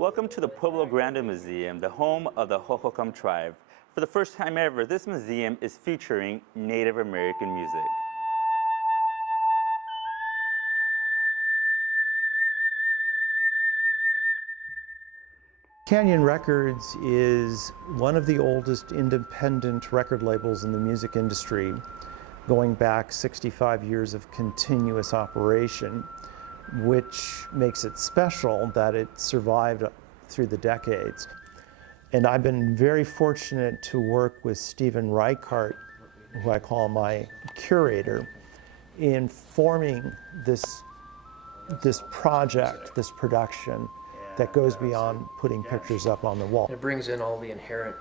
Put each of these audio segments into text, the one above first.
Welcome to the Pueblo Grande Museum, the home of the Hohokam tribe. For the first time ever, this museum is featuring Native American music. Canyon Records is one of the oldest independent record labels in the music industry, going back 65 years of continuous operation, which makes it special that it survived through the decades. And I've been very fortunate to work with Stephen Reichardt, who I call my curator, in forming this project, this production, that goes beyond putting pictures up on the wall. It brings in all the inherent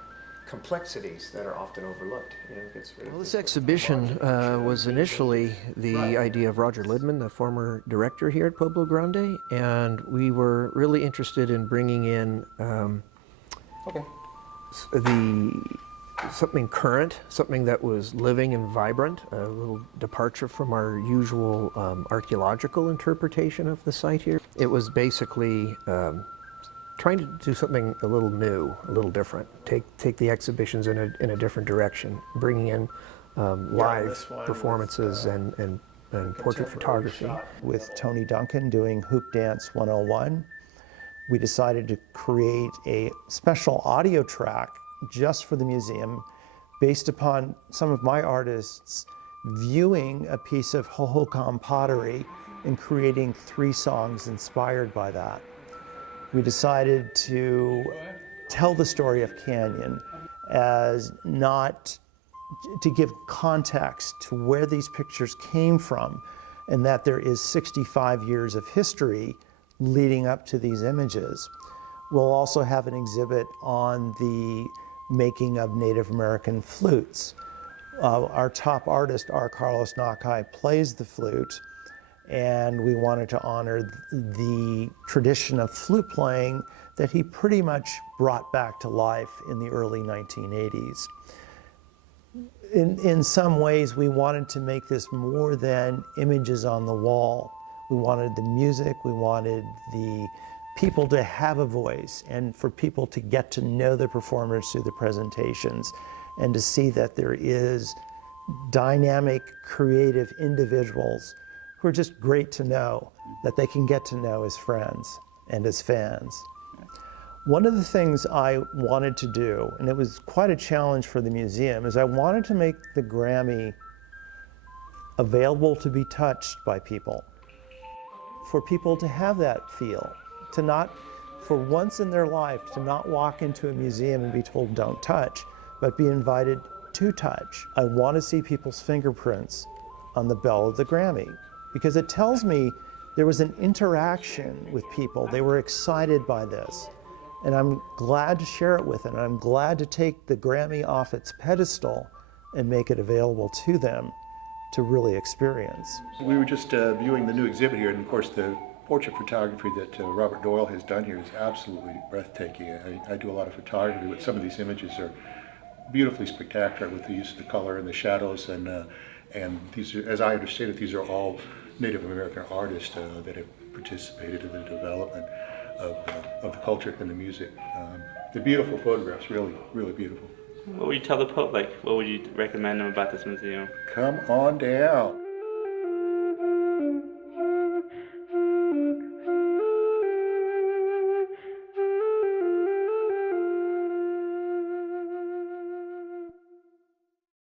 complexities that are often overlooked. Well, this exhibition was initially the idea of Roger Lidman, the former director here at Pueblo Grande, and we were really interested in bringing in something current, something that was living and vibrant, a little departure from our usual archaeological interpretation of the site here. It was basically trying to do something a little new, a little different, take the exhibitions in a different direction, bringing in live performances and portrait photography. With Tony Duncan doing Hoop Dance 101, we decided to create a special audio track just for the museum based upon some of my artists viewing a piece of Hohokam pottery and creating 3 songs inspired by that. We decided to tell the story of Canyon as not to give context to where these pictures came from, and that there is 65 years of history leading up to these images. We'll also have an exhibit on the making of Native American flutes. Our top artist, R. Carlos Nakai, plays the flute, and we wanted to honor the tradition of flute playing that he pretty much brought back to life in the early 1980s. In some ways, we wanted to make this more than images on the wall. We wanted the music, we wanted the people to have a voice, and for people to get to know the performers through the presentations, and to see that there is dynamic, creative individuals who are just great to know, that they can get to know as friends and as fans. One of the things I wanted to do, and it was quite a challenge for the museum, is I wanted to make the Grammy available to be touched by people, for people to have that feel, to not, for once in their life, to not walk into a museum and be told don't touch, but be invited to touch. I want to see people's fingerprints on the bell of the Grammy, because it tells me there was an interaction with people. They were excited by this. And I'm glad to share it with them. And I'm glad to take the Grammy off its pedestal and make it available to them to really experience. We were just viewing the new exhibit here, and of course the portrait photography that Robert Doyle has done here is absolutely breathtaking. I do a lot of photography, but some of these images are beautifully spectacular with the use of the color and the shadows, and these are, as I understand it, these are all Native American artists that have participated in the development of the culture and the music. They're beautiful photographs, really, really beautiful. What would you tell the public? What would you recommend them about this museum? Come on down.